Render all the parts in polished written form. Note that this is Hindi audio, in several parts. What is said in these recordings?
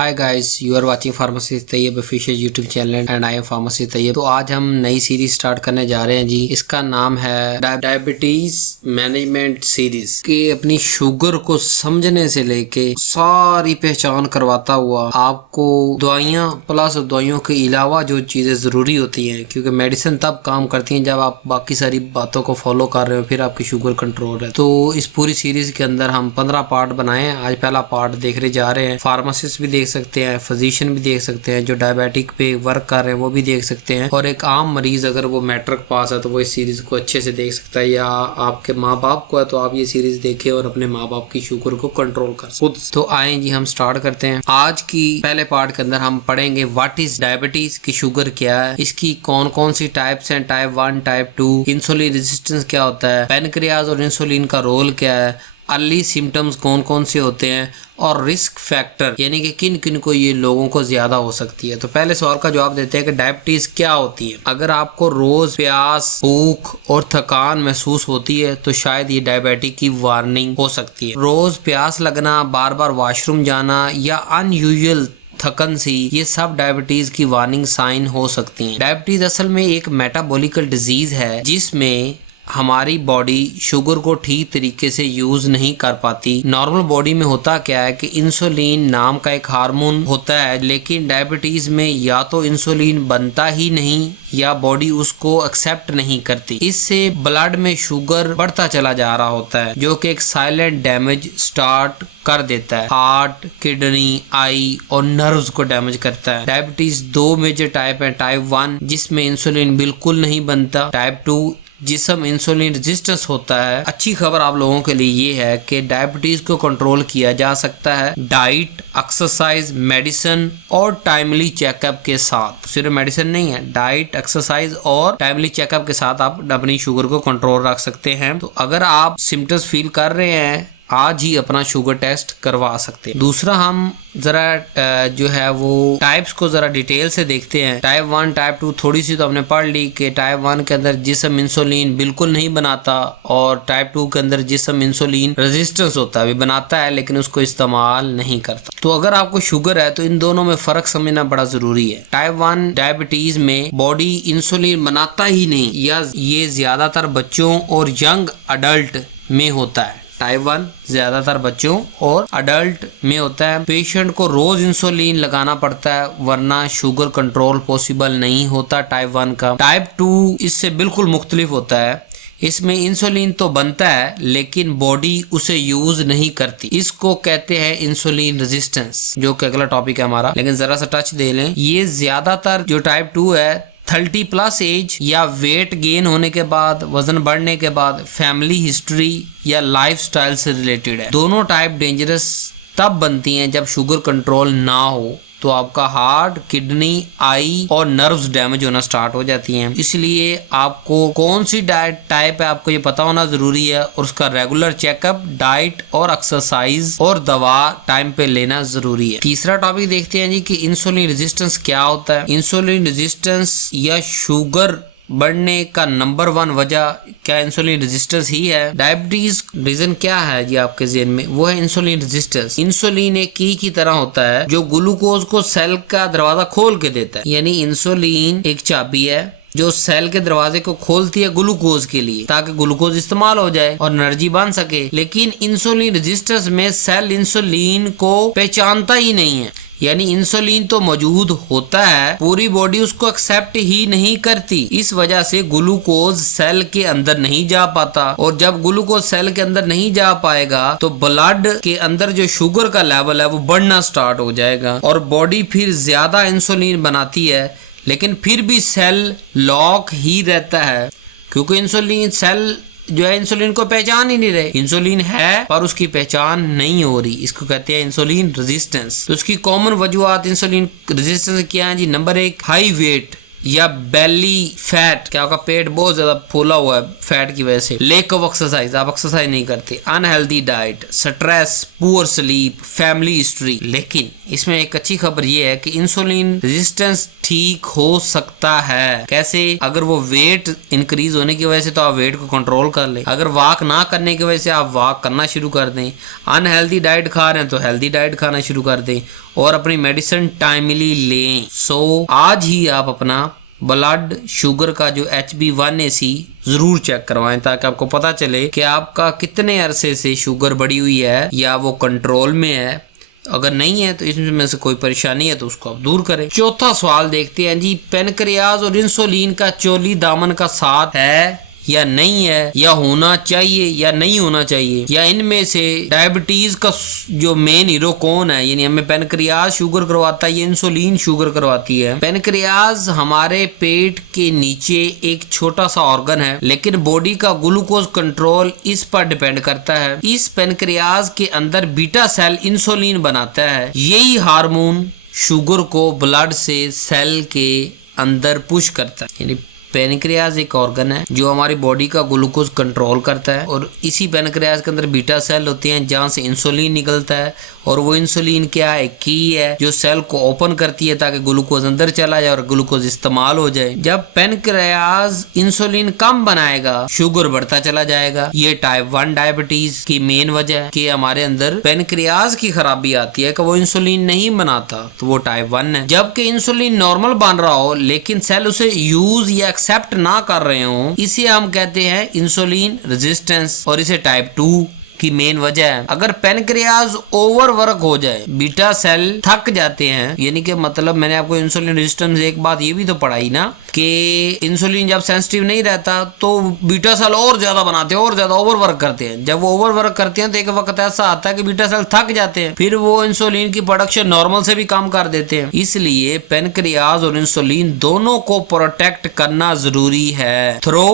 Hi guys, you are watching pharmacist Tayyab official YouTube channel and I am pharmacist Tayyab. तो आज हम नई सीरीज स्टार्ट करने जा रहे हैं जी। इसका नाम है डायबिटीज मैनेजमेंट सीरीज के अपनी शुगर को समझने से लेके सारी पहचान करवाता हुआ आपको दवाइयाँ प्लस दवाइयों के अलावा जो चीजें जरूरी होती हैं, क्योंकि मेडिसिन तब काम करती हैं जब आप बाकी सारी बातों को फॉलो कर रहे हो, फिर आपकी शुगर कंट्रोल है। तो इस पूरी सीरीज के अंदर हम 15 पार्ट बनाए हैं। आज पहला पार्ट देखने जा रहे हैं। फार्मासिस्ट भी देख सकते हैं, फिजिशियन भी देख सकते हैं, जो डायबिटिक पे वर्क कर रहे हैं वो भी देख सकते हैं, और एक आम मरीज अगर वो मैट्रिक पास है तो वो इस सीरीज को अच्छे से देख सकता है, या आपके माँ बाप को है तो आप ये सीरीज देखें और अपने माँ बाप की शुगर को कंट्रोल कर सकते। तो आए जी हम स्टार्ट करते हैं। आज की पहले पार्ट के अंदर हम पढ़ेंगे व्हाट इज डायबिटीज की शुगर क्या है, इसकी कौन कौन सी टाइप्स हैं, टाइप 1 टाइप 2, इंसुलिन रेजिस्टेंस क्या होता है, पैनक्रियाज और इंसुलिन का रोल क्या है, अर्ली सिम्टम्स कौन कौन से होते हैं, और रिस्क फैक्टर यानी कि किन किन को ये लोगों को ज्यादा हो सकती है। तो पहले सवाल का जवाब देते हैं कि डायबिटीज क्या होती है। अगर आपको रोज प्यास, भूख और थकान महसूस होती है तो शायद ये डायबिटीज की वार्निंग हो सकती है। रोज प्यास लगना, बार बार वॉशरूम जाना या अनयूजुअल थकन सी, ये सब डायबिटीज की वार्निंग साइन हो सकती हैं। डायबिटीज असल में एक मेटाबॉलिकल डिजीज है जिसमें हमारी बॉडी शुगर को ठीक तरीके से यूज नहीं कर पाती। नॉर्मल बॉडी में होता क्या है कि इंसुलिन नाम का एक हार्मोन होता है, लेकिन डायबिटीज में या तो इंसुलिन बनता ही नहीं या बॉडी उसको एक्सेप्ट नहीं करती। इससे ब्लड में शुगर बढ़ता चला जा रहा होता है, जो कि एक साइलेंट डैमेज स्टार्ट कर देता है। हार्ट, किडनी, आई और नर्व्स को डैमेज करता है। डायबिटीज दो मेजर टाइप है। टाइप 1 जिसमें इंसुलिन बिल्कुल नहीं बनता, टाइप 2 जिसमें इंसुलिन रेजिस्टेंस होता है। अच्छी खबर आप लोगों के लिए ये है कि डायबिटीज को कंट्रोल किया जा सकता है डाइट, एक्सरसाइज, मेडिसिन और टाइमली चेकअप के साथ। सिर्फ मेडिसिन नहीं है, डाइट, एक्सरसाइज और टाइमली चेकअप के साथ आप अपनी शुगर को कंट्रोल रख सकते हैं। तो अगर आप सिम्टम्स फील कर रहे हैं, आज ही अपना शुगर टेस्ट करवा सकते हैं। दूसरा हम जरा जो है वो टाइप्स को जरा डिटेल से देखते हैं। टाइप 1 टाइप 2 थोड़ी सी तो हमने पढ़ ली कि टाइप 1 के अंदर जिस्म इंसुलिन बिल्कुल नहीं बनाता, और टाइप 2 के अंदर जिस्म इंसुलिन रेजिस्टेंस होता है, भी बनाता है लेकिन उसको इस्तेमाल नहीं करता। तो अगर आपको शुगर है तो इन दोनों में फर्क समझना बड़ा जरूरी है। टाइप 1 डायबिटीज में बॉडी इंसुलिन बनाता ही नहीं, या ये ज्यादातर बच्चों और यंग अडल्ट में होता है। टाइप 1 ज्यादातर बच्चों और अडल्ट में होता है। पेशेंट को रोज इंसुलिन लगाना पड़ता है, वरना शुगर कंट्रोल पॉसिबल नहीं होता टाइप 1 का। टाइप 2 इससे बिल्कुल मुख्तलिफ होता है। इसमें इंसुलिन तो बनता है लेकिन बॉडी उसे यूज नहीं करती। इसको कहते हैं इंसुलिन रेजिस्टेंस, जो कि अगला टॉपिक है हमारा। लेकिन जरा सा टच दे लें, ये ज्यादातर जो टाइप 2 है 30 प्लस एज या वेट गेन होने के बाद, वजन बढ़ने के बाद, फैमिली हिस्ट्री या लाइफस्टाइल से रिलेटेड है। दोनों टाइप डेंजरस तब बनती हैं जब शुगर कंट्रोल ना हो, तो आपका हार्ट, किडनी, आई और नर्व्स डैमेज होना स्टार्ट हो जाती हैं। इसलिए आपको कौन सी डाइट टाइप है आपको ये पता होना जरूरी है, और उसका रेगुलर चेकअप, डाइट और एक्सरसाइज और दवा टाइम पे लेना जरूरी है। तीसरा टॉपिक देखते हैं जी कि इंसुलिन रेजिस्टेंस क्या होता है। इंसुलिन रेजिस्टेंस या शुगर बढ़ने का नंबर 1 वजह क्या इंसुलिन रेजिस्टेंस ही है। डायबिटीज रीजन क्या है जी आपके ज़हन में, वो है इंसुलिन रेजिस्टेंस। इंसुलिन एक की तरह होता है जो ग्लूकोज को सेल का दरवाजा खोल के देता है। यानी इंसुलिन एक चाबी है जो सेल के दरवाजे को खोलती है ग्लूकोज के लिए, ताकि ग्लूकोज इस्तेमाल हो जाए और एनर्जी बन सके। लेकिन इंसुलिन रेजिस्टेंस में सेल इंसुलिन को पहचानता ही नहीं है। यानी इंसुलिन तो मौजूद होता है, पूरी बॉडी उसको एक्सेप्ट ही नहीं करती। इस वजह से ग्लूकोज सेल के अंदर नहीं जा पाता, और जब ग्लूकोज सेल के अंदर नहीं जा पाएगा तो ब्लड के अंदर जो शुगर का लेवल है वो बढ़ना स्टार्ट हो जाएगा, और बॉडी फिर ज्यादा इंसुलिन बनाती है, लेकिन फिर भी सेल लॉक ही रहता है, क्योंकि इंसुलिन सेल जो है इंसुलिन को पहचान ही नहीं रहे। इंसुलिन है पर उसकी पहचान नहीं हो रही, इसको कहते हैं इंसुलिन रेजिस्टेंस। तो उसकी कॉमन वजूहत इंसुलिन रेजिस्टेंस क्या है जी। नंबर 1 हाई वेट, या बेली फैट, क्या आपका पेट बहुत ज्यादा फूला हुआ है फैट की वजह से, लेक ऑफ एक्सरसाइज, आप एक्सरसाइज नहीं करते, unhealthy diet, stress, poor sleep, family history. लेकिन इसमें एक अच्छी खबर ये है कि इंसुलिन रेजिस्टेंस ठीक हो सकता है। कैसे? अगर वो वेट इंक्रीज होने की वजह से तो आप वेट को कंट्रोल कर ले, अगर वॉक ना करने की वजह से आप वॉक करना शुरू कर दें, अनहेल्दी डाइट खा रहे हैं तो हेल्दी डाइट खाना शुरू कर दें और अपनी मेडिसिन टाइमली लें। सो आज ही आप अपना ब्लड शुगर का जो HB1AC जरूर चेक करवाएं ताकि आपको पता चले कि आपका कितने अरसे से शुगर बढ़ी हुई है या वो कंट्रोल में है। अगर नहीं है तो इसमें से कोई परेशानी है तो उसको आप दूर करें। चौथा सवाल देखते हैं जी, पेनक्रियाज और इंसुलिन का चोली दामन का साथ है या नहीं है, या होना चाहिए या नहीं होना चाहिए, या इनमें से डायबिटीज का जो मेन हीरो कौन है, यानी हमें पेनक्रियाज शुगर करवाता है या इंसुलिन शुगर करवाती है। पेनक्रियाज हमारे पेट के नीचे एक छोटा सा ऑर्गन है, लेकिन बॉडी का ग्लूकोज कंट्रोल इस पर डिपेंड करता है। इस पेनक्रियाज के अंदर बीटा सेल इंसुलिन बनाता है, यही हार्मोन शुगर को ब्लड से सेल के अंदर पुश करता है। यानी पेनक्रियाज एक ऑर्गन है जो हमारी बॉडी का ग्लूकोज कंट्रोल करता है और इसी पेनक्रियाज के अंदर बीटा सेल होते हैं जहां से इंसुलिन निकलता है और वो इंसुलिन क्या है, की है जो सेल को ओपन करती है ताकि ग्लूकोज अंदर चला जाए और ग्लूकोज इस्तेमाल हो जाए। जब पेनक्रियाज इंसुलिन कम बनाएगा शुगर बढ़ता चला जाएगा। ये टाइप 1 डायबिटीज की मेन वजह है कि हमारे अंदर पेनक्रियाज की खराबी आती है कि वो इंसुलिन नहीं बनाता, तो वो टाइप 1 है। जबकि इंसुलिन नॉर्मल बन रहा हो लेकिन सेल उसे यूज या एक्सेप्ट ना कर रहे हो, इसे हम कहते हैं इंसुलिन रेजिस्टेंस और इसे टाइप 2 की मेन वजह है। अगर पेनक्रियाज ओवरवर्क हो जाए, बीटा सेल थक जाते हैं, यानी कि मतलब मैंने आपको इंसुलिन रेजिस्टेंस एक बात ये भी तो पढ़ाई ना कि इंसुलिन जब सेंसिटिव नहीं रहता तो बीटा सेल और ज्यादा बनाते हैं और ज्यादा ओवरवर्क करते हैं। जब वो ओवरवर्क करते हैं तो एक वक्त ऐसा आता है कि बीटा सेल थक जाते हैं, फिर वो इंसुलिन की प्रोडक्शन नॉर्मल से भी कम कर देते हैं। इसलिए पेनक्रियाज और इंसुलिन दोनों को प्रोटेक्ट करना जरूरी है through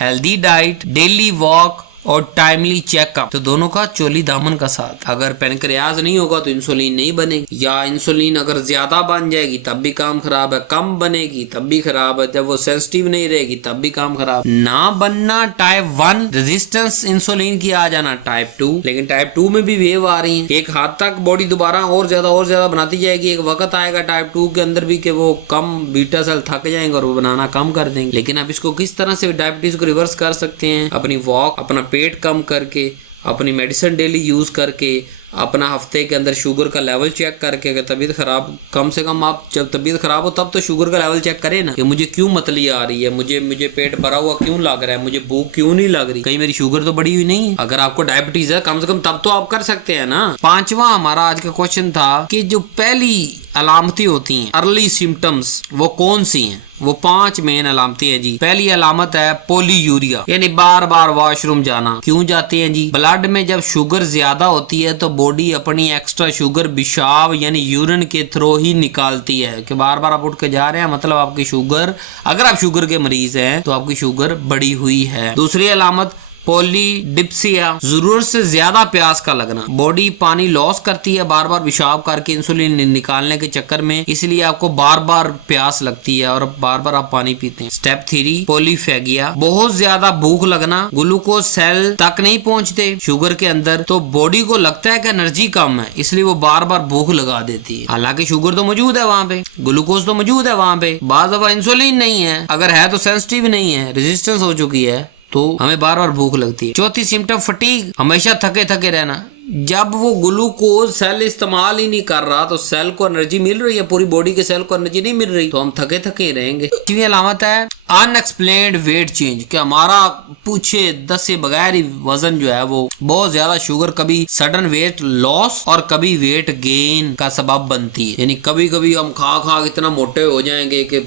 healthy diet, daily walk और टाइमली चेकअप। तो दोनों का चोली दामन का साथ। अगर पेनक्रियाज नहीं होगा तो इंसुलिन नहीं बनेगी, या इंसुलिन अगर ज्यादा बन जाएगी तब भी काम खराब है, कम बनेगी तब भी खराब है, जब वो सेंसिटिव नहीं रहेगी तब भी काम खराब। ना बनना टाइप 1 रेजिस्टेंस इंसुलिन की, आ जाना टाइप 2। लेकिन टाइप 2 में भी वेव आ रही है, एक हाथ तक बॉडी दोबारा और ज्यादा बनाती जाएगी, एक वक्त आएगा टाइप 2 के अंदर भी कि वो कम बीटा सेल थक जाएंगे और वो बनाना कम कर देंगे। लेकिन अब इसको किस तरह से डायबिटीज को रिवर्स कर सकते हैं? अपनी वॉक, अपना पेट कम करके, अपनी मेडिसिन डेली यूज करके, अपना हफ्ते के अंदर शुगर का लेवल चेक करके। अगर तबीयत खराब, कम से कम आप जब तबीयत खराब हो तब तो शुगर का लेवल चेक करें ना कि मुझे क्यों मतली आ रही है, मुझे पेट भरा हुआ क्यों लग रहा है, मुझे भूख क्यों नहीं लग रही, कहीं मेरी शुगर तो बढ़ी हुई नहीं है। अगर आपको डायबिटीज है कम से कम तब तो आप कर सकते हैं ना। पांचवा हमारा आज का क्वेश्चन था कि जो पहली अलामतें होती हैं, अर्ली सिम्टम्स, वो कौन सी हैं? वो 5 मेन अलामतें हैं जी। पहली अलामत है पोलीयूरिया, यानी बार बार वॉशरूम जाना। क्यों जाते हैं जी? ब्लड में जब शुगर ज्यादा होती है तो बॉडी अपनी एक्स्ट्रा शुगर पेशाब यानी यूरिन के थ्रू ही निकालती है कि बार बार आप उठ के जा रहे हैं, मतलब आपकी शुगर, अगर आप शुगर के मरीज हैं तो आपकी शुगर बढ़ी हुई है। दूसरी अलामत पॉलीडिप्सिया, जरूरत से ज्यादा प्यास का लगना। बॉडी पानी लॉस करती है बार बार पेशाब करके इंसुलिन निकालने के चक्कर में, इसलिए आपको बार बार प्यास लगती है और बार बार आप पानी पीते हैं। स्टेप 3 पॉलीफेगिया, बहुत ज्यादा भूख लगना, ग्लूकोज सेल तक नहीं पहुंचते शुगर के अंदर तो बॉडी को लगता है कि एनर्जी कम है, इसलिए वो बार बार भूख लगा देती है। हालांकि शुगर तो मौजूद है वहां पे, ग्लूकोज तो मौजूद है वहां पे, बाज़ दफा इंसुलिन नहीं है, अगर है तो सेंसिटिव नहीं है, रेजिस्टेंस हो चुकी है तो हमें बार बार भूख लगती है। चौथी सिम्टम फटीग, हमेशा थके थके रहना। जब वो ग्लूकोज सेल इस्तेमाल ही नहीं कर रहा तो सेल को एनर्जी मिल रही है, पूरी बॉडी के सेल को एनर्जी नहीं मिल रही तो हम थके थके रहेंगे। छठवीं अलामत है अनएक्सप्लेन्ड वेट चेंज, कि हमारा पूछे दसे बगैर ही वजन जो है वो बहुत ज्यादा, शुगर कभी सडन वेट लॉस और कभी वेट गेन का सबब बनती है। यानी कभी कभी हम खा खा इतना मोटे हो जाएंगे कि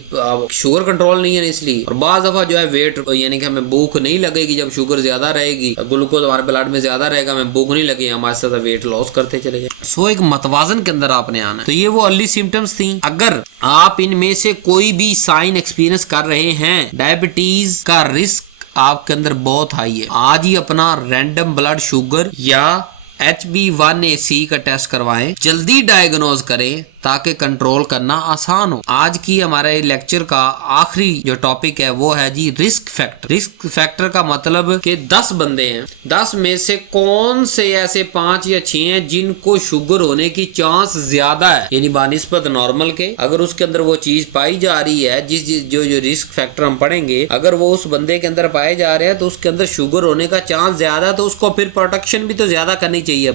शुगर कंट्रोल नहीं है इसलिए, और बाज़ दफा जो है वेट, यानी कि हमें भूख नहीं लगेगी जब शुगर ज्यादा रहेगी, ग्लूकोज हमारे ब्लड में ज्यादा रहेगा, हमें भूख नहीं लगेगी, हमारे साथ वेट लॉस करते चले जाए। सो एक मतवाजन के अंदर आपने आना है। तो ये वो अर्ली सिम्टम्स थी। अगर आप इनमें से कोई भी साइन एक्सपीरियंस कर रहे हैं, डायबिटीज का रिस्क आपके अंदर बहुत हाई है, आज ही अपना रैंडम ब्लड शुगर या HB1AC का टेस्ट करवाएं, जल्दी डायग्नोज करें ताकि कंट्रोल करना आसान हो। आज की हमारे लेक्चर का आखिरी जो टॉपिक है वो है जी रिस्क फैक्टर। रिस्क फैक्टर का मतलब कि 10 बंदे हैं, 10 में से कौन से ऐसे 5 या 6 हैं जिनको शुगर होने की चांस ज्यादा है, यानी बानिस्बत नॉर्मल के। अगर उसके अंदर वो चीज पाई जा रही है जो रिस्क फैक्टर हम पढ़ेंगे, अगर वो उस बंदे के अंदर पाए जा रहे हैं तो उसके अंदर शुगर होने का चांस ज्यादा, तो उसको फिर प्रोटेक्शन भी तो ज्यादा करनी चाहिए,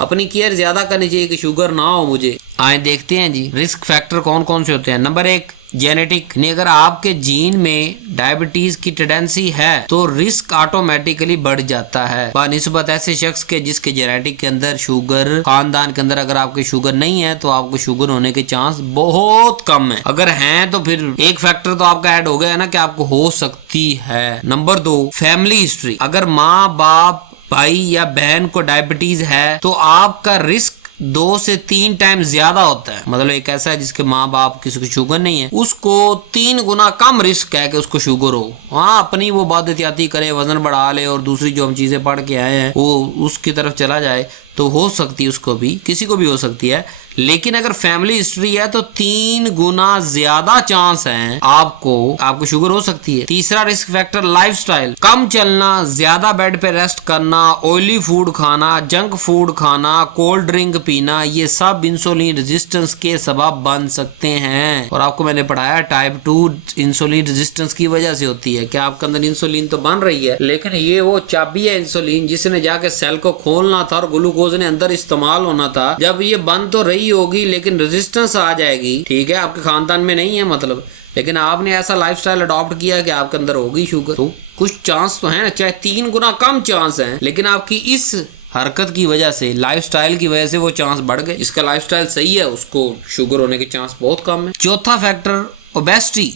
अपनी केयर ज्यादा करनी चाहिए कि शुगर ना हो मुझे। आए देखते हैं जी रिस्क फैक्टर कौन कौन से होते हैं। नंबर 1 जेनेटिक, यानी अगर आपके जीन में डायबिटीज की टेंडेंसी है तो रिस्क ऑटोमेटिकली बढ़ जाता है बानिस्बत ऐसे शख्स के जिसके जेनेटिक के अंदर शुगर, खानदान के अंदर अगर आपके शुगर नहीं है तो आपको शुगर होने के चांस बहुत कम है। अगर हैं तो फिर एक फैक्टर तो आपका ऐड हो गया है ना कि आपको हो सकती है। नंबर 2 फैमिली हिस्ट्री, अगर माँ बाप भाई या बहन को डायबिटीज है तो आपका रिस्क 2 से 3 टाइम ज्यादा होता है। मतलब एक ऐसा है जिसके माँ बाप किसी को शुगर नहीं है, उसको 3 गुना कम रिस्क है कि उसको शुगर हो। हाँ, अपनी वो बात एहतियाती करे, वजन बढ़ा ले और दूसरी जो हम चीजें पढ़ के आए हैं वो उसकी तरफ चला जाए तो हो सकती है, उसको भी, किसी को भी हो सकती है। लेकिन अगर फैमिली हिस्ट्री है तो 3 गुना ज्यादा चांस है आपको शुगर हो सकती है। तीसरा रिस्क फैक्टर लाइफस्टाइल, कम चलना, ज्यादा बेड पे रेस्ट करना, ऑयली फूड खाना, जंक फूड खाना, कोल्ड ड्रिंक पीना, ये सब इंसुलिन रेजिस्टेंस के सबब बन सकते हैं। और आपको मैंने पढ़ाया टाइप 2 इंसुलिन रेजिस्टेंस की वजह से होती है कि आपके अंदर इंसुलिन तो बन रही है लेकिन ये वो चाबी है इंसुलिन जिसने जाके सेल को खोलना था और ग्लूकोज ने अंदर इस्तेमाल होना था। जब ये बंद तो रही होगी लेकिन रेजिस्टेंस आ जाएगी, ठीक है, आपके खानदान में नहीं है मतलब, लेकिन आपने ऐसा लाइफस्टाइल अडॉप्ट किया कि आपके अंदर होगी शुगर, तो कुछ चांस तो है ना, चाहे 3 गुना कम चांस है लेकिन आपकी इस हरकत की वजह से, लाइफस्टाइल की वजह से वो चांस बढ़ गए। जिसका लाइफस्टाइल सही है उसको शुगर होने के चांस बहुत कम है। चौथा फैक्टर ओबेसिटी,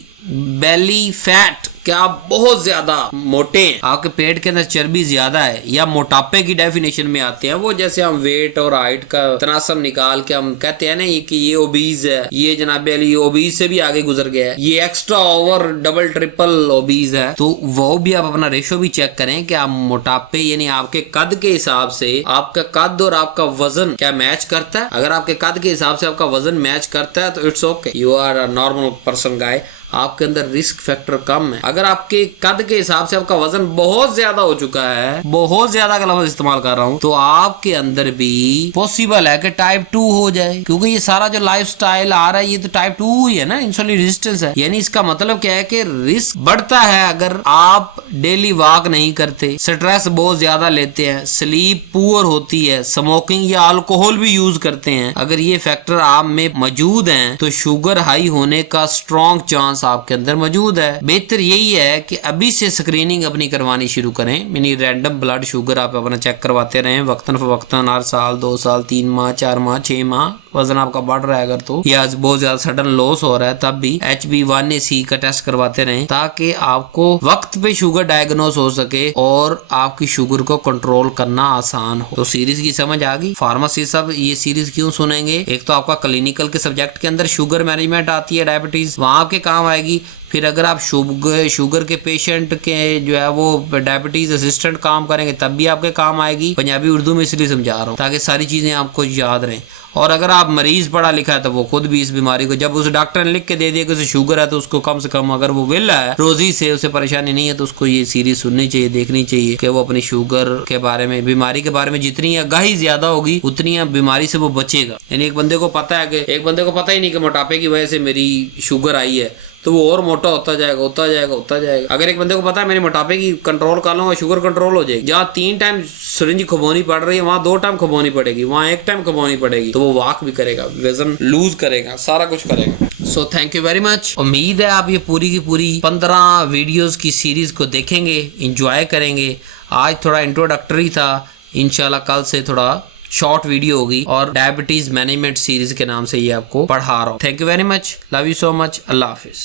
बेली फैट, क्या आप बहुत ज्यादा मोटे हैं, आपके पेट के अंदर चर्बी ज्यादा है, या मोटापे की डेफिनेशन में आते हैं वो, जैसे हम वेट और हाइट का तनासब निकाल के हम कहते हैं ना कि ये ओबीज है, ये जनाब अली ओबीज से भी आगे गुजर गया है, ये extra over double triple obese है, तो वो भी आप अपना रेशो भी चेक करें कि आप मोटापे यानी आपके कद के हिसाब से आपका कद और आपका वजन क्या मैच करता है। अगर आपके कद के हिसाब से आपका वजन मैच करता है तो it's okay, you are a normal person guy, आपके अंदर रिस्क फैक्टर कम है। अगर आपके कद के हिसाब से आपका वजन बहुत ज्यादा हो चुका है, बहुत ज्यादा का लफ्ज इस्तेमाल कर रहा हूं, तो आपके अंदर भी पॉसिबल है कि टाइप 2 हो जाए, क्योंकि ये सारा जो लाइफस्टाइल आ रहा है ये तो टाइप 2 ही है ना, इंसुलिन रेजिस्टेंस है। यानी इसका मतलब क्या है कि रिस्क बढ़ता है अगर आप डेली वॉक नहीं करते, स्ट्रेस बहुत ज्यादा लेते हैं, स्लीप पुअर होती है, स्मोकिंग या अल्कोहल भी यूज करते हैं। अगर ये फैक्टर आप में मौजूद हैं तो शुगर हाई होने का स्ट्रॉन्ग चांस आपके अंदर मौजूद है। बेहतर यही है कि अभी से स्क्रीनिंग अपनी करवानी शुरू करें, यानी रैंडम ब्लड शुगर आप अपना चेक करवाते रहें वक्तन फवक्तन, हर साल, 2 साल, 3 माह, 4 माह, 6 माह, वजन आपका बढ़ रहा है अगर तो, या बहुत ज्यादा सडन लॉस हो रहा है तब भी HbA1c का टेस्ट करवाते रहें ताकि आपको वक्त पे शुगर डायग्नोस हो सके और आपकी शुगर को कंट्रोल करना आसान हो। तो सीरीज की समझ आ गई। फार्मेसी सब ये सीरीज क्यों सुनेंगे, एक तो आपका क्लिनिकल के सब्जेक्ट के अंदर शुगर मैनेजमेंट आती है, डायबिटीज, वहां आपके काम आएगी। फिर अगर आप शुगर के पेशेंट के जो है वो डायबिटीज असिस्टेंट काम करेंगे तब भी आपके काम आएगी। पंजाबी उर्दू में इसलिए समझा रहा हूँ ताकि सारी चीजें आपको याद रहें। और अगर आप मरीज पढ़ा लिखा है तो वो खुद भी इस बीमारी को, जब उस डॉक्टर ने लिख के दे दिया कि उसे शुगर है तो उसको कम से कम, अगर वो विल है रोजी से, उसे परेशानी नहीं है, तो उसको ये सीरीज सुननी चाहिए, देखनी चाहिए कि वो अपनी शुगर के बारे में, बीमारी के बारे में जितनी आगाही ज्यादा होगी उतनी बीमारी से वो बचेगा। यानी एक बंदे को पता है कि, एक बंदे को पता ही नहीं कि मोटापे की वजह से मेरी शुगर आई है तो वो और मोटा होता जाएगा। अगर एक बंदे को पता है मेरे मोटापे की कंट्रोल कर लूंगा, शुगर कंट्रोल हो जाएगी, जहाँ 3 टाइम सिरिंज खबोनी पड़ रही है वहाँ 2 टाइम खबोनी पड़ेगी, वहाँ 1 टाइम खबोनी पड़ेगी, तो वो वॉक भी करेगा, वजन लूज करेगा, सारा कुछ करेगा। So thank you very much. उम्मीद है आप ये पूरी की पूरी 15 वीडियोस की सीरीज को देखेंगे, इंजॉय करेंगे। आज थोड़ा इंट्रोडक्टरी था, इंशाल्लाह कल से थोड़ा शॉर्ट वीडियो होगी और डायबिटीज मैनेजमेंट सीरीज के नाम से ये आपको पढ़ा रहा हूँ। Thank you very much, love you so much, Allah Hafiz.